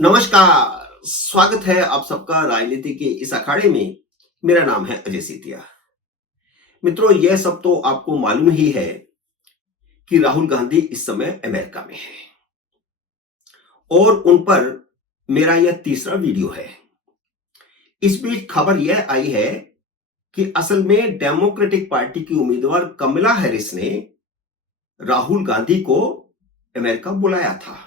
नमस्कार, स्वागत है आप सबका राजनीति के इस अखाड़े में। मेरा नाम है अजय सीतिया। मित्रों, यह सब तो आपको मालूम ही है कि राहुल गांधी इस समय अमेरिका में है और उन पर मेरा यह तीसरा वीडियो है। इस बीच खबर यह आई है कि असल में डेमोक्रेटिक पार्टी की उम्मीदवार कमला हैरिस ने राहुल गांधी को अमेरिका बुलाया था।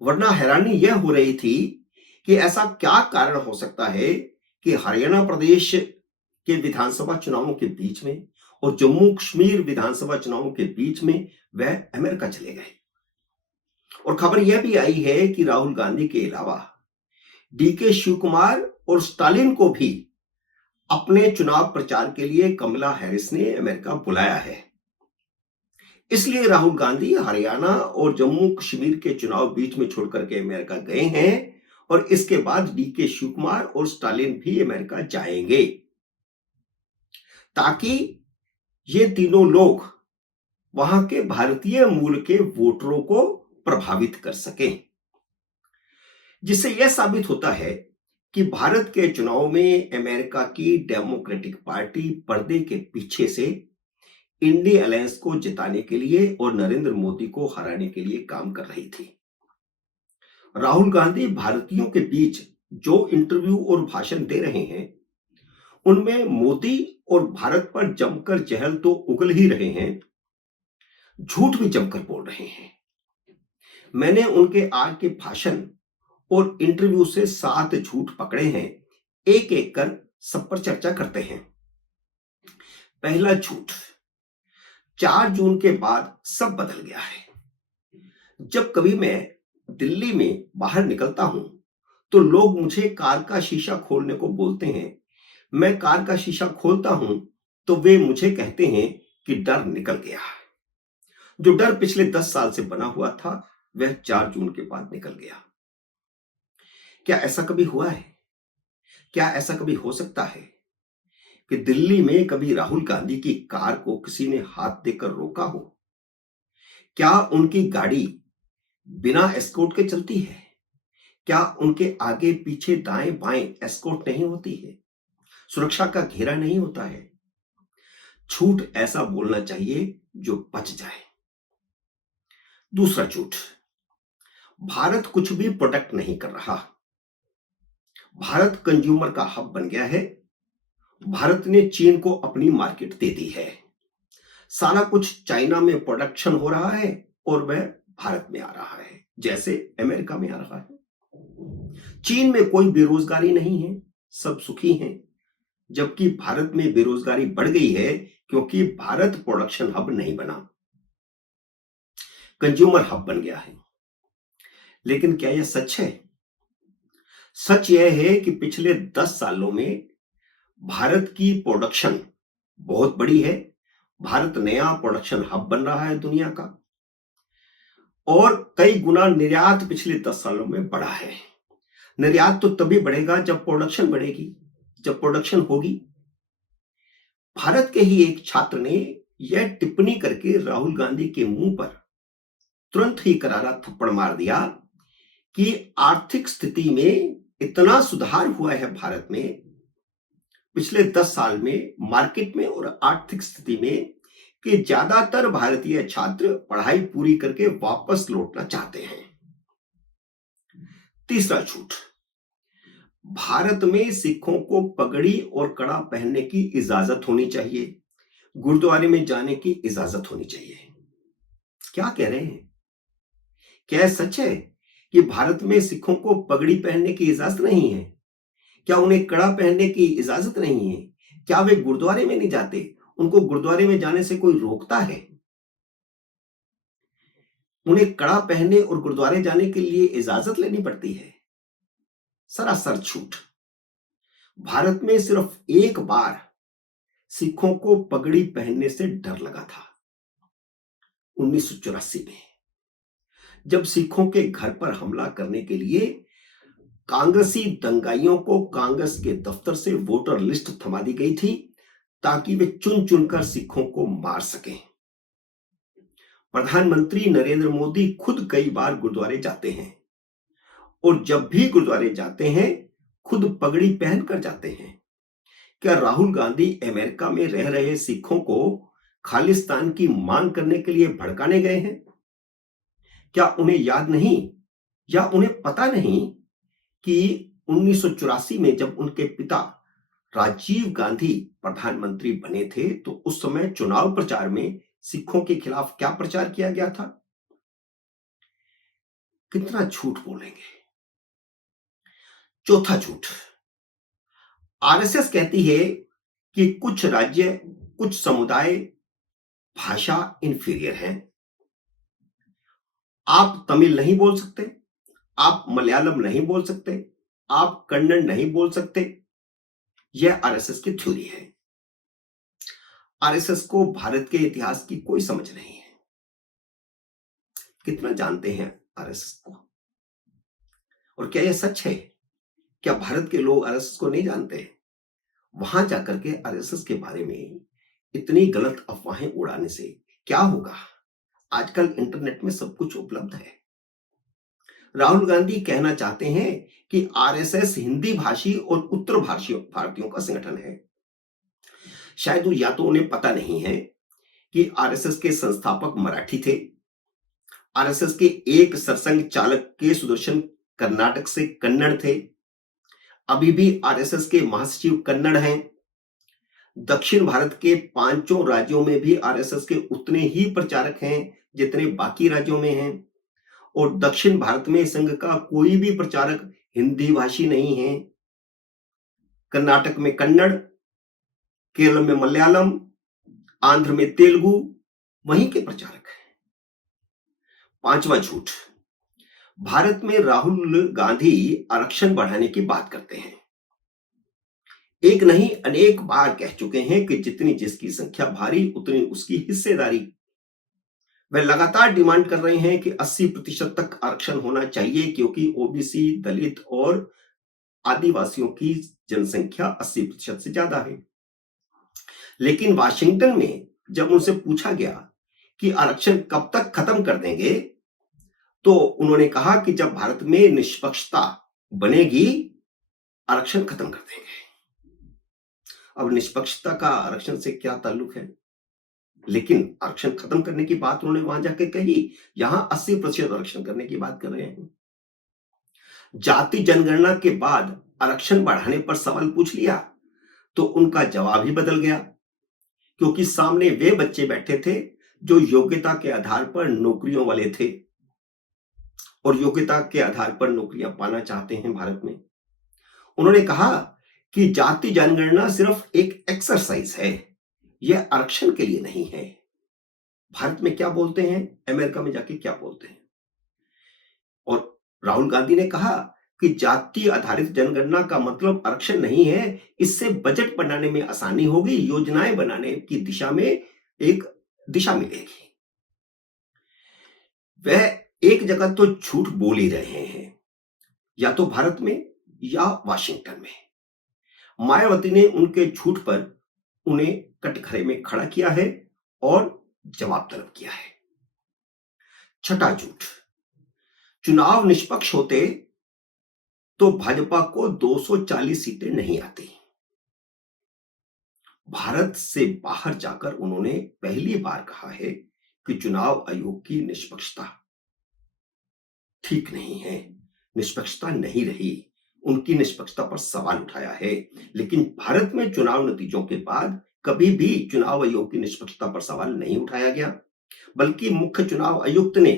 वरना हैरानी यह हो रही थी कि ऐसा क्या कारण हो सकता है कि हरियाणा प्रदेश के विधानसभा चुनावों के बीच में और जम्मू कश्मीर विधानसभा चुनावों के बीच में वह अमेरिका चले गए। और खबर यह भी आई है कि राहुल गांधी के अलावा डीके शिव कुमार और स्टालिन को भी अपने चुनाव प्रचार के लिए कमला हैरिस ने अमेरिका बुलाया है। इसलिए राहुल गांधी हरियाणा और जम्मू कश्मीर के चुनाव बीच में छोड़कर के अमेरिका गए हैं और इसके बाद डीके शिव कुमार और स्टालिन भी अमेरिका जाएंगे ताकि ये तीनों लोग वहां के भारतीय मूल के वोटरों को प्रभावित कर सकें, जिससे यह साबित होता है कि भारत के चुनाव में अमेरिका की डेमोक्रेटिक पार्टी पर्दे के पीछे से इंडिया अलायंस को जिताने के लिए और नरेंद्र मोदी को हराने के लिए काम कर रही थी। राहुल गांधी भारतीयों के बीच जो इंटरव्यू और भाषण दे रहे हैं उनमें मोदी और भारत पर जमकर चहल तो उगल ही रहे हैं, झूठ भी जमकर बोल रहे हैं। मैंने उनके आज के भाषण और इंटरव्यू से 7 झूठ पकड़े हैं, एक एक कर सब पर चर्चा करते हैं। पहला झूठ, 4 जून के बाद सब बदल गया है। जब कभी मैं दिल्ली में बाहर निकलता हूं तो लोग मुझे कार का शीशा खोलने को बोलते हैं। मैं कार का शीशा खोलता हूं तो वे मुझे कहते हैं कि डर निकल गया। जो डर पिछले 10 साल से बना हुआ था वह 4 जून के बाद निकल गया। क्या ऐसा कभी हुआ है? क्या ऐसा कभी हो सकता है कि दिल्ली में कभी राहुल गांधी की कार को किसी ने हाथ देकर रोका हो? क्या उनकी गाड़ी बिना एस्कॉर्ट के चलती है? क्या उनके आगे पीछे दाएं बाएं एस्कॉर्ट नहीं होती है? सुरक्षा का घेरा नहीं होता है? झूठ ऐसा बोलना चाहिए जो बच जाए। दूसरा झूठ, भारत कुछ भी प्रोडक्ट नहीं कर रहा। भारत कंज्यूमर का हब बन गया है। भारत ने चीन को अपनी मार्केट दे दी है। सारा कुछ चाइना में प्रोडक्शन हो रहा है और वह भारत में आ रहा है, जैसे अमेरिका में आ रहा है। चीन में कोई बेरोजगारी नहीं है, सब सुखी हैं, जबकि भारत में बेरोजगारी बढ़ गई है क्योंकि भारत प्रोडक्शन हब नहीं बना, कंज्यूमर हब बन गया है। लेकिन क्या यह सच है? सच यह है कि पिछले 10 सालों में भारत की प्रोडक्शन बहुत बड़ी है। भारत नया प्रोडक्शन हब बन रहा है दुनिया का और कई गुना निर्यात पिछले 10 सालों में बढ़ा है। निर्यात तो तभी बढ़ेगा जब प्रोडक्शन बढ़ेगी, जब प्रोडक्शन होगी। भारत के ही एक छात्र ने यह टिप्पणी करके राहुल गांधी के मुंह पर तुरंत ही करारा थप्पड़ मार दिया कि आर्थिक स्थिति में इतना सुधार हुआ है भारत में पिछले 10 साल में मार्केट में और आर्थिक स्थिति में कि ज्यादातर भारतीय छात्र पढ़ाई पूरी करके वापस लौटना चाहते हैं। तीसरा झूठ, भारत में सिखों को पगड़ी और कड़ा पहनने की इजाजत होनी चाहिए, गुरुद्वारे में जाने की इजाजत होनी चाहिए। क्या कह रहे हैं? क्या सच है कि भारत में सिखों को पगड़ी पहनने की इजाजत नहीं है? क्या उन्हें कड़ा पहनने की इजाजत नहीं है? क्या वे गुरुद्वारे में नहीं जाते? उनको गुरुद्वारे में जाने से कोई रोकता है? उन्हें कड़ा पहनने और गुरुद्वारे जाने के लिए इजाजत लेनी पड़ती है? सरासर झूठ। भारत में सिर्फ एक बार सिखों को पगड़ी पहनने से डर लगा था, 1984 में, जब सिखों के घर पर हमला करने के लिए कांग्रेसी दंगाइयों को कांग्रेस के दफ्तर से वोटर लिस्ट थमा दी गई थी ताकि वे चुन चुनकर सिखों को मार सकें। प्रधानमंत्री नरेंद्र मोदी खुद कई बार गुरुद्वारे जाते हैं और जब भी गुरुद्वारे जाते हैं खुद पगड़ी पहन कर जाते हैं। क्या राहुल गांधी अमेरिका में रह रहे सिखों को खालिस्तान की मांग करने के लिए भड़काने गए हैं? क्या उन्हें याद नहीं या उन्हें पता नहीं कि 1984 में जब उनके पिता राजीव गांधी प्रधानमंत्री बने थे तो उस समय चुनाव प्रचार में सिखों के खिलाफ क्या प्रचार किया गया था? कितना झूठ बोलेंगे। चौथा झूठ, आरएसएस कहती है कि कुछ राज्य, कुछ समुदाय, भाषा इंफीरियर हैं। आप तमिल नहीं बोल सकते, आप मलयालम नहीं बोल सकते, आप कन्नड़ नहीं बोल सकते। यह आरएसएस की थ्योरी है। आरएसएस को भारत के इतिहास की कोई समझ नहीं है। कितना जानते हैं आरएसएस को? और क्या यह सच है? क्या भारत के लोग आरएसएस को नहीं जानते? वहां जाकर के आरएसएस के बारे में इतनी गलत अफवाहें उड़ाने से क्या होगा? आजकल इंटरनेट में सब कुछ उपलब्ध है। राहुल गांधी कहना चाहते हैं कि आरएसएस हिंदी भाषी और उत्तर भारतीयों का संगठन है। शायद या तो उन्हें पता नहीं है कि आरएसएस के संस्थापक मराठी थे। आरएसएस के एक सरसंघ चालक के सुदर्शन कर्नाटक से कन्नड़ थे। अभी भी आरएसएस के महासचिव कन्नड़ हैं। दक्षिण भारत के पांचों राज्यों में भी आरएसएस के उतने ही प्रचारक हैं जितने बाकी राज्यों में हैं। और दक्षिण भारत में संघ का कोई भी प्रचारक हिंदी भाषी नहीं है। कर्नाटक में कन्नड़, केरल में मलयालम, आंध्र में तेलुगु वहीं के प्रचारक हैं। पांचवा झूठ, भारत में राहुल गांधी आरक्षण बढ़ाने की बात करते हैं। एक नहीं अनेक बार कह चुके हैं कि जितनी जिसकी संख्या भारी उतनी उसकी हिस्सेदारी। वे लगातार डिमांड कर रहे हैं कि 80% तक आरक्षण होना चाहिए क्योंकि ओबीसी, दलित और आदिवासियों की जनसंख्या 80% से ज्यादा है। लेकिन वाशिंगटन में जब उनसे पूछा गया कि आरक्षण कब तक खत्म कर देंगे तो उन्होंने कहा कि जब भारत में निष्पक्षता बनेगी आरक्षण खत्म कर देंगे। अब निष्पक्षता का आरक्षण से क्या ताल्लुक है? लेकिन आरक्षण खत्म करने की बात उन्होंने वहां जाके कही, यहां 80% आरक्षण करने की बात कर रहे हैं। जाति जनगणना के बाद आरक्षण बढ़ाने पर सवाल पूछ लिया तो उनका जवाब ही बदल गया क्योंकि सामने वे बच्चे बैठे थे जो योग्यता के आधार पर नौकरियों वाले थे और योग्यता के आधार पर नौकरियां पाना चाहते हैं भारत में। उन्होंने कहा कि जाति जनगणना सिर्फ एक एक्सरसाइज है, यह आरक्षण के लिए नहीं है। भारत में क्या बोलते हैं, अमेरिका में जाके क्या बोलते हैं। और राहुल गांधी ने कहा कि जाति आधारित जनगणना का मतलब आरक्षण नहीं है, इससे बजट बनाने में आसानी होगी, योजनाएं बनाने की दिशा में एक दिशा मिलेगी। वह एक जगह तो झूठ बोल ही रहे हैं, या तो भारत में या वाशिंगटन में। मायावती ने उनके झूठ पर उन्हें कटघरे में खड़ा किया है और जवाब तलब किया है। छठा झूठ, चुनाव निष्पक्ष होते तो भाजपा को 240 सीटें नहीं आती। भारत से बाहर जाकर उन्होंने पहली बार कहा है कि चुनाव आयोग की निष्पक्षता ठीक नहीं है, निष्पक्षता नहीं रही। उनकी निष्पक्षता पर सवाल उठाया है। लेकिन भारत में चुनाव नतीजों के बाद कभी भी चुनाव आयोग की निष्पक्षता पर सवाल नहीं उठाया गया, बल्कि मुख्य चुनाव आयुक्त ने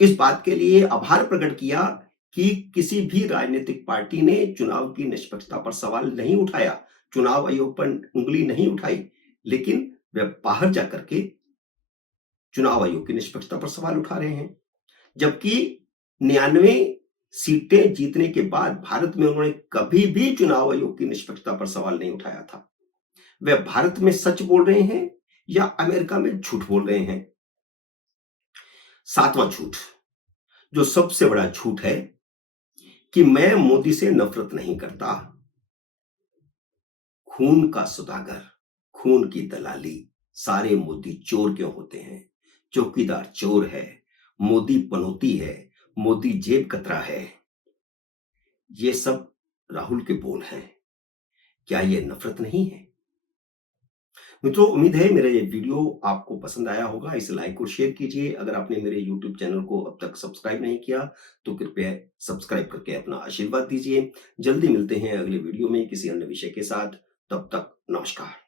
इस बात के लिए आभार प्रकट किया कि किसी भी राजनीतिक पार्टी ने चुनाव की निष्पक्षता पर सवाल नहीं उठाया, चुनाव आयोग पर उंगली नहीं उठाई, लेकिन वे बाहर जाकर के चुनाव आयोग की निष्पक्षता पर सवाल उठा रहे हैं। जबकि 99 सीटें जीतने के बाद भारत में उन्होंने कभी भी चुनाव आयोग की निष्पक्षता पर सवाल नहीं उठाया था। वे भारत में सच बोल रहे हैं या अमेरिका में झूठ बोल रहे हैं? सातवां झूठ, जो सबसे बड़ा झूठ है कि मैं मोदी से नफरत नहीं करता। खून का सौदागर, खून की दलाली, सारे मोदी चोर क्यों होते हैं? चौकीदार चोर है, मोदी पनौती है, मोदी जेब कतरा है। ये सब राहुल के बोल हैं। क्या ये नफरत नहीं है? मित्रों, उम्मीद है मेरा ये वीडियो आपको पसंद आया होगा। इसे लाइक और शेयर कीजिए। अगर आपने मेरे यूट्यूब चैनल को अब तक सब्सक्राइब नहीं किया तो कृपया सब्सक्राइब करके अपना आशीर्वाद दीजिए। जल्दी मिलते हैं अगले वीडियो में किसी अन्य विषय के साथ। तब तक नमस्कार।